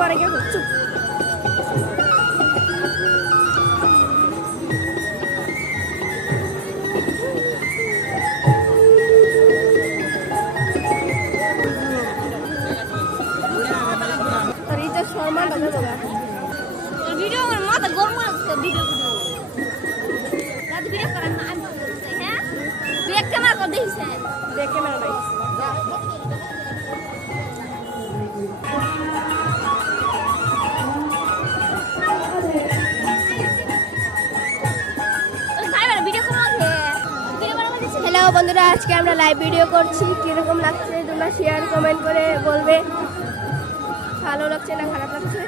পরে গিয়ে চুপ। রিচার্জ শর্মা ভিডিও আমার মাথা গরম লাগছে ভিডিও ভিডিও করেন না আমি হ্যাঁ ব্যাক ক্যামেরা করে দেখিছে ব্যাক ক্যামেরা নাই হ্যালো বন্ধুরা, আজকে আমরা লাইভ ভিডিও করছি। কিরকম লাগছে তোমরা শেয়ার কমেন্ট করে বলবে। ভালো লাগছে না খারাপ লাগছে?